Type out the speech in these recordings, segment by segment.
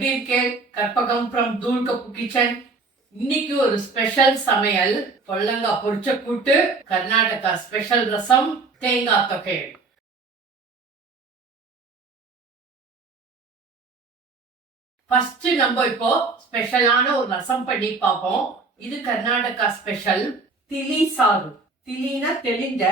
எப்படி இருக்கேன்? கற்பகம் ஃப்ரம் தூள் கப்பு கிச்சன். இன்னைக்கு ஒரு ஸ்பெஷல் சமையல், பொல்லங்காய் பொரிச்ச கூட்டு, கர்நாடகா ஸ்பெஷல் ரசம், தேங்காய் தொகையல். ஃபர்ஸ்ட் நம்ம இப்போ ஸ்பெஷலான ஒரு ரசம் பண்ணி பார்ப்போம். இது கர்நாடகா ஸ்பெஷல் திலி சாறு. திலினா தெளிந்த,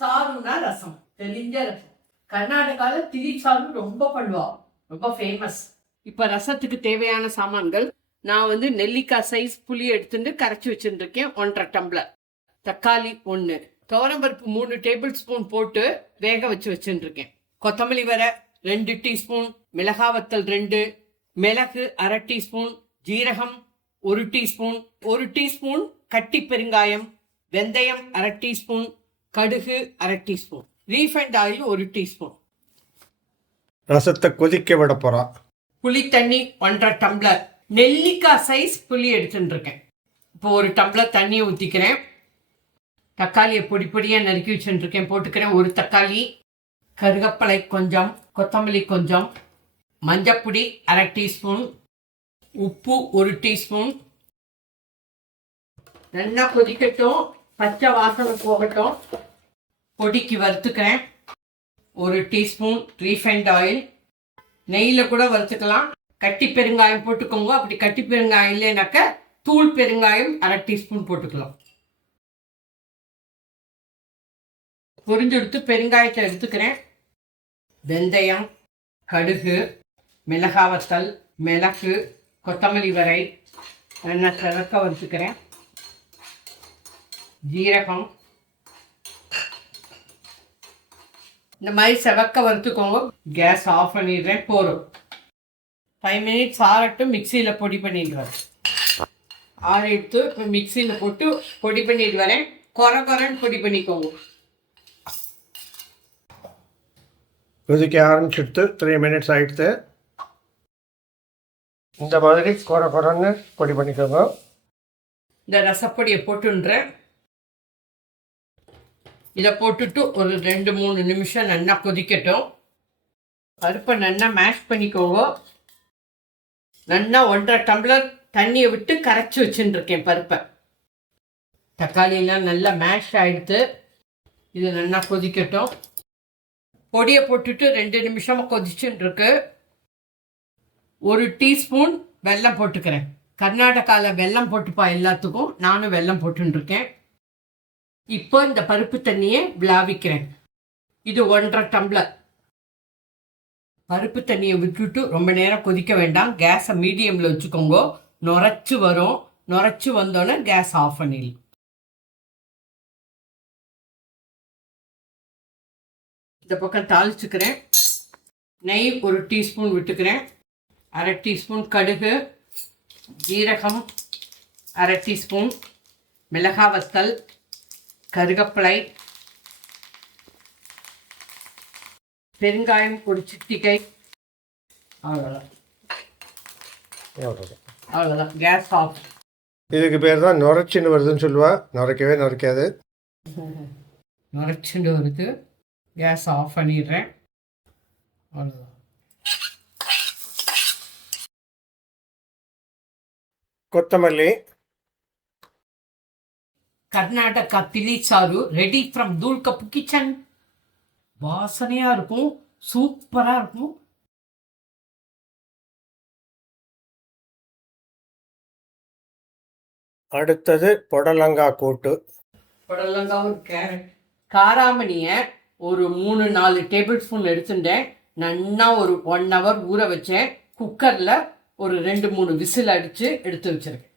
சாருனா ரசம், தெளிந்த ரசம். கர்நாடகால திலி சாறு ரொம்ப பண்ணுவா, ரொம்ப ஃபேமஸ். இப்ப ரசத்துக்கு தேவையான சாமான்கள், நான் நெல்லிக்காய் சைஸ் புளி எடுத்துட்டு கரைச்சி வச்சுருக்கேன் 1.5 டம்ளர். தக்காளி 1, துவரம்பருப்பு 3 டேபிள் ஸ்பூன் போட்டு வேக வச்சு வச்சுருக்கேன். கொத்தமல்லி வரை 2 டீஸ்பூன், மிளகாவத்தல் 2, மிளகு 1/2 டீஸ்பூன், ஜீரகம் 1 டீஸ்பூன், 1 டீஸ்பூன் கட்டி பெருங்காயம், வெந்தயம் 1/2 டீஸ்பூன், கடுகு 1/2 டீஸ்பூன், ரீஃபைண்ட் ஆயில் 1 டீஸ்பூன். ரசத்தை கொதிக்க விட போறா. புளி தண்ணி 1.5 டம்ளர். நெல்லிக்காய் சைஸ் புளி எடுத்துட்டு இருக்கேன். இப்போ 1 டம்ளர் தண்ணியை ஊற்றிக்கிறேன். தக்காளியை பொடி பொடியாக நறுக்கி வச்சுட்டு இருக்கேன், போட்டுக்கிறேன். 1 தக்காளி, கருகப்பளை கொஞ்சம், கொத்தமல்லி கொஞ்சம், மஞ்சப்பொடி 1/2 டீஸ்பூன், உப்பு 1 டீஸ்பூன். நல்லா கொதிக்கட்டும், பச்சை வாசனை போகட்டும். பொடிக்கு வறுத்துக்கிறேன். 1 டீஸ்பூன் ரீஃபைண்ட் ஆயில். நெய்யில் கூட வறுத்துக்கலாம். கட்டி பெருங்காயம் போட்டுக்கோங்க. அப்படி கட்டி பெருங்காயம் இல்லைனாக்க தூள் பெருங்காயம் 1/2 டீஸ்பூன் போட்டுக்கலாம். பொரிஞ்செடுத்து பெருங்காயத்தை எடுத்துக்கிறேன். வெந்தயம், கடுகு, மிளகாவத்தல், மிளகு, கொத்தமல்லி வரை நல்லா சிறக்க வறுத்துக்கிறேன். ஜீரகம் இந்த மாதிரி செவக்க வறுத்துக்கோங்க. கேஸ் ஆஃப் பண்ணிடுறேன். போகிறோம் 5 மினிட்ஸ் ஆறட்டும். மிக்சியில் பொடி பண்ணிடுவேன். ஆற எடுத்து இப்போ மிக்சியில் போட்டு பொடி பண்ணிட்டு வரேன். கொரன்னு பொடி பண்ணிக்கோங்க. கொதிக்க ஆரம்பிச்சுட்டு 3 மினிட்ஸ் ஆகிடுது. இந்த மாதிரி கொரன்னு பொடி பண்ணிக்கோங்க. இந்த ரசப்பொடியை போட்டுன்றேன். இதை போட்டுட்டு ஒரு 2-3 நிமிஷம் நல்லா கொதிக்கட்டும். பருப்பை நல்லா மேஷ் பண்ணிக்கோங்க. நல்லா 1.5 டம்ளர் தண்ணியை விட்டு கரைச்சி வச்சுருக்கேன் பருப்பை. தக்காளியெல்லாம் நல்லா மேஷ் ஆகிடுது. இது நல்லா கொதிக்கட்டும். பொடியை போட்டுட்டு 2 நிமிஷமாக கொதிச்சுருக்கு. 1 டீஸ்பூன் வெல்லம் போட்டுக்கிறேன். கர்நாடகாவில் வெல்லம் போட்டுப்பா எல்லாத்துக்கும், நானும் வெல்லம் போட்டுருக்கேன். இப்போ இந்த பருப்பு தண்ணியை விளாவிக்கிறேன். இது 1.5 டம்ளர். பருப்பு தண்ணியை விட்டுட்டு ரொம்ப நேரம் கொதிக்க வேண்டாம். கேஸை மீடியமில் வச்சுக்கோங்க. நுரைச்சி வரும். நுரைச்சி வந்தோன்னே கேஸ் ஆஃப் பண்ணிடலாம். இந்த பக்கம் தாளிச்சுக்கிறேன். நெய் 1 டீஸ்பூன் விட்டுக்கிறேன். 1/2 டீஸ்பூன் கடுகு, ஜீரகம் 1/2 டீஸ்பூன், மிளகாவத்தல், கருகப்பளை, பெருங்காயம் 1 சிட்டிகை. அவ்வளோதான். Gas off. இதுக்கு பேர் தான் நுரைச்சின்னு வருதுன்னு சொல்லுவா. நுரைக்காது. நுரைச்சின்னு வருது. கேஸ் ஆஃப் பண்ணிடுறேன். அவ்வளோதான். கொத்தமல்லி. கர்நாடகா திலி சாறு ரெடி ஃப்ரம் தூள் கப்பு கிச்சன். வாசனையாக இருக்கும், சூப்பராக இருக்கும். அடுத்தது புடலங்காய் கூட்டு. புடலங்காய், கேரட், காராமணியை ஒரு 3-4 டேபிள் ஸ்பூன் எடுத்துட்டேன். நல்லா ஒரு 1 ஹவர் ஊற வச்சேன். குக்கரில் ஒரு 2-3 விசில் அடித்து எடுத்து வச்சிருக்கேன்.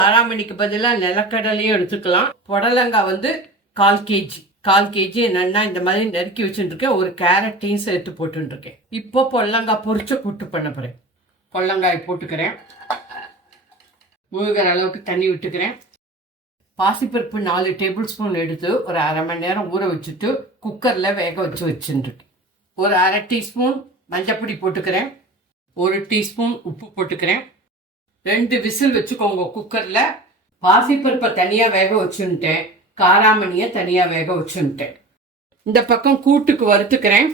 காராமணிக்கு பதிலாக நிலக்கடலையும் எடுத்துக்கலாம். புடலங்காய் 1/4 கேஜி நல்லா இந்த மாதிரி நறுக்கி வச்சுட்டுருக்கேன். ஒரு கேரட்டையும் சேர்த்து போட்டுருக்கேன். இப்போ பொல்லங்காய் பொரிச்ச கூட்டு பண்ண போகிறேன். பொல்லங்காய் போட்டுக்கிறேன். முழுகிற அளவுக்கு தண்ணி விட்டுக்கிறேன். பாசிப்பருப்பு 4 டேபிள் ஸ்பூன் எடுத்து ஒரு 1/2 மணி நேரம் ஊற வச்சுட்டு குக்கரில் வேக வச்சுருக்கேன். ஒரு 1/2 டீஸ்பூன் மஞ்சப்பொடி போட்டுக்கிறேன். 1 டீஸ்பூன் உப்பு போட்டுக்கிறேன். 2 விசில் வச்சுக்கோங்க குக்கரில். பாசிப்பருப்பை தனியாக வேக வச்சுன்ட்டேன். காராமணியை தனியாக வேக வச்சுன்ட்டேன். இந்த பக்கம் கூட்டுக்கு வறுத்துக்கிறேன்.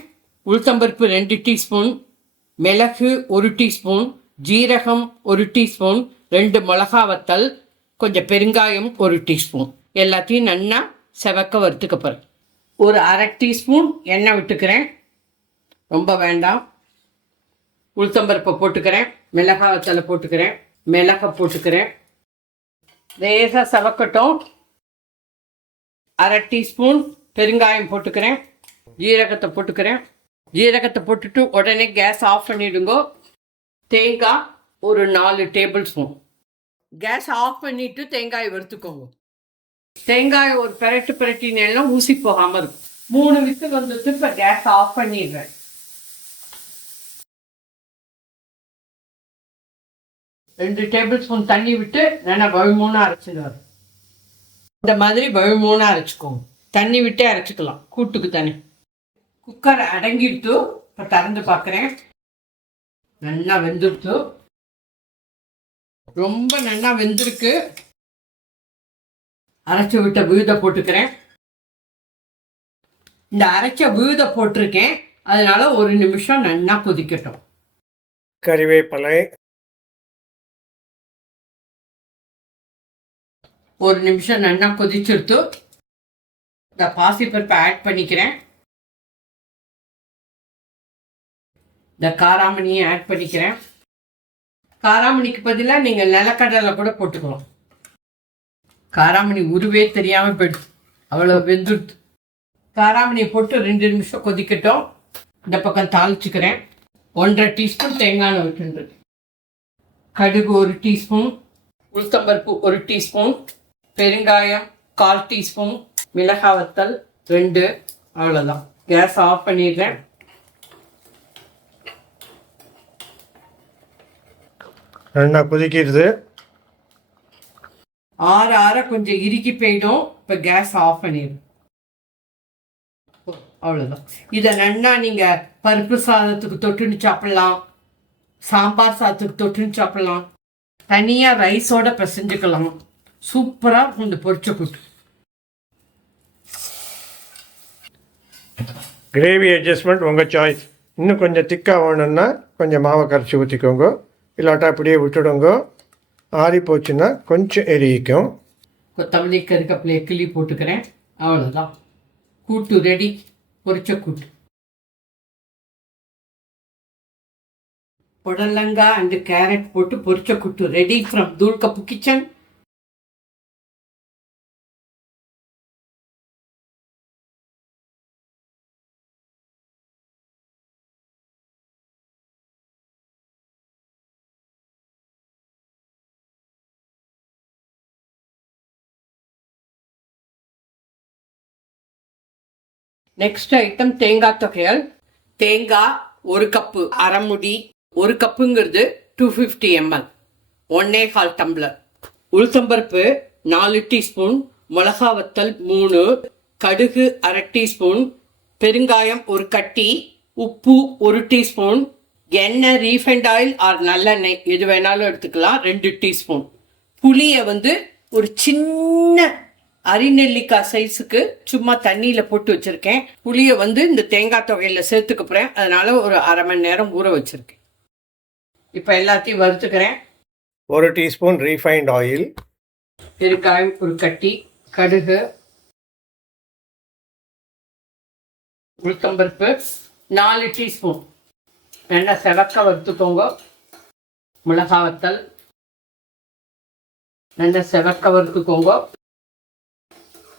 உளுத்தம்பருப்பு 2 டீஸ்பூன், மிளகு 1 டீஸ்பூன், ஜீரகம் 1 டீஸ்பூன், 2 மிளகா வத்தல், கொஞ்சம் பெருங்காயம் 1 டீஸ்பூன். எல்லாத்தையும் நல்லா செவக்க வறுத்துக்க போகிறேன். ஒரு 1/2 டீஸ்பூன் எண்ணெய் விட்டுக்கிறேன், ரொம்ப வேண்டாம். உளுத்தம்பருப்பை போட்டுக்கிறேன், மிளகா வத்தலை போட்டுக்கிறேன், மிளகை போட்டுக்கிறேன். லேசாக செவக்கட்டும். 1/2 டீஸ்பூன் பெருங்காயம் போட்டுக்கிறேன், ஜீரகத்தை போட்டுக்கிறேன். ஜீரகத்தை போட்டுட்டு உடனே கேஸ் ஆஃப் பண்ணிவிடுங்க. தேங்காய் ஒரு 4 டேபிள் ஸ்பூன். கேஸ் ஆஃப் பண்ணிவிட்டு தேங்காயை வறுத்துக்கோங்க. தேங்காய் ஒரு பிரட்டினேன்னா ஊசி போகாமல் இருக்கும். 3 விசில் வந்துட்டு இப்போ கேஸ் ஆஃப் பண்ணிடுறேன். ரெண்டு டேபிள் ஸ்பூன் தண்ணி விட்டு நல்லா வழுமூணாக அரைச்சிடுவார். இந்த மாதிரி வழுமூணாக அரைச்சிக்கோங்க. தண்ணி விட்டே அரைச்சிக்கலாம் கூட்டுக்கு தண்ணி. குக்கர் அடங்கிடுத்து. இப்போ திறந்து பார்க்குறேன். நல்லா வெந்துடுத்து. ரொம்ப நல்லா வெந்திருக்கு. அரைச்சி விட்ட விழுதை போட்டுக்கிறேன். இந்த அரைச்ச விழுதை போட்டிருக்கேன், அதனால 1 நிமிஷம் நல்லா கொதிக்கட்டும். கறிவேப்பிலை, 1 நிமிஷம் நல்லா கொதிச்சுடுத்து. இந்த பாசிப்பருப்பை ஆட் பண்ணிக்கிறேன். இந்த காராமணியை ஆட் பண்ணிக்கிறேன். காராமணிக்கு பதிலாக நீங்கள் நிலக்கடலை கூட போட்டுக்கலாம். காராமணி உருவே தெரியாமல் போயிடுச்சு, அவ்வளோ வெந்துடுத்து. காராமணியை போட்டு 2 நிமிஷம் கொதிக்கட்டும். இந்த பக்கம் தாளிச்சுக்கிறேன். 1.5 டீஸ்பூன் தேங்காய் எண்ணெய் விட்டுருக்கு. கடுகு 1 டீஸ்பூன், உளுத்தம்பருப்பு 1 டீஸ்பூன், பெருங்காயம் 1/4 டீஸ்பூன், மிளகாய் வத்தல் 2. அவ்வளோதான். கேஸ் ஆஃப் பண்ணிடுறேன். நல்லா கொதிக்கிறது. ஆற கொஞ்சம் இறுக்கி போயிடும். இப்போ கேஸ் ஆஃப் பண்ணிடுறேன். அவ்வளோதான். இதை நல்லா நீங்கள் பருப்பு சாதத்துக்கு தொட்டுன்னு சாப்பிட்லாம், சாம்பார் சாதத்துக்கு தொட்டுன்னு சாப்பிட்லாம், தனியாக ரைஸோட பிசைஞ்சுக்கலாம். சூப்பராக இந்த பொரிச்ச கூட்டு. கிரேவி அட்ஜஸ்ட்மெண்ட் உங்கள் சாய்ஸ். இன்னும் கொஞ்சம் திக்காக வேணும்னா கொஞ்சம் மாவை கரைச்சி ஊற்றிக்கோங்க, இல்லாட்டா அப்படியே விட்டுடுங்க. ஆறி போச்சுன்னா கொஞ்சம் எரிக்கும். கொத்தமல்லி கருவேப்பிலையை கிள்ளி போட்டுக்கிறேன். அவ்வளோதான். கூட்டு ரெடி. பொரிச்ச கூட்டு. புடலங்காய் அண்ட் கேரட் போட்டு பொரிச்ச கூட்டு ரெடி ஃப்ரம் தூள் கப்பு கிச்சன். நெக்ஸ்ட் ஐட்டம் தேங்காய் தொகையல். தேங்காய் 1 கப்பு, அரைமுடி. 1 கப்புங்கிறது 250 ml, 1.25 tumbler. உளுத்தம்பருப்பு 4 டீஸ்பூன், மிளகா வத்தல் 3, கடுகு 1/2 டீஸ்பூன், பெருங்காயம் 1 கட்டி, உப்பு 1 டீஸ்பூன், எண்ணெய் ரீஃபைண்ட் ஆயில் ஆர் நல்லெண்ணெய் எது வேணாலும் எடுத்துக்கலாம் 2 டீஸ்பூன். புளியை ஒரு சின்ன அரிநெல்லிக்காய் சைஸுக்கு சும்மா தண்ணியில் போட்டு வச்சுருக்கேன். புளியை இந்த தேங்காய் தொகையில் சேர்த்துக்க போகிறேன், அதனால ஒரு 1/2 மணி நேரம் ஊற வச்சுருக்கேன். இப்போ எல்லாத்தையும் வறுத்துக்கிறேன். 1 டீஸ்பூன் ரீஃபைண்ட் ஆயில், பெருங்காயம் 1 கட்டி, கடுகு, உளுத்தம்பருப்பு 4 டீஸ்பூன். நல்லா செவக்க வறுத்துக்கோங்க. மிளகாய் வத்தல் நல்லா செவக்க வறுத்துக்கோங்க.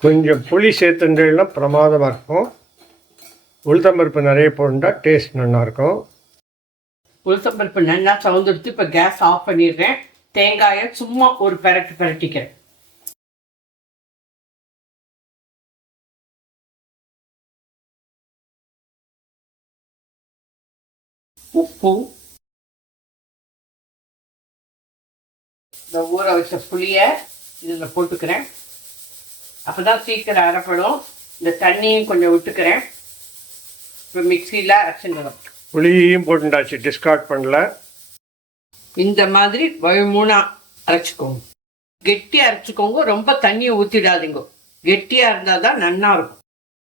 கொஞ்சம் புளி சேர்த்துட்டேன்னா பிரமாதமாக இருக்கும். உளுத்தம்பருப்பு நிறைய போட்டால் டேஸ்ட் நல்லாயிருக்கும். உளுத்தம்பருப்பு நல்லா சவுந்துடுத்து. இப்போ கேஸ் ஆஃப் பண்ணிடுறேன். தேங்காயை சும்மா ஒரு பிரட்டிக்கிறேன். உப்பு, இந்த ஊற வச்ச புளியை இதில் போட்டுக்கிறேன். அப்போ தான் சீக்கிரம் அரைப்படும். இந்த தண்ணியும் கொஞ்சம் விட்டுக்கிறேன். இப்போ மிக்சியில் அரைச்சிடணும். புளியையும் போட்டுண்டாச்சு, டிஸ்கார்ட் பண்ணல. இந்த மாதிரி வழுமூணா அரைச்சிக்கோங்க. கெட்டியாக அரைச்சிக்கோங்க, ரொம்ப தண்ணியை ஊற்றிடாதீங்க. கெட்டியாக இருந்தால் தான் நல்லா இருக்கும்.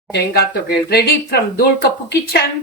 தேங்காய் தொகையல் ரெடி ஃப்ரம் தூள் கப்பு கிச்சன்.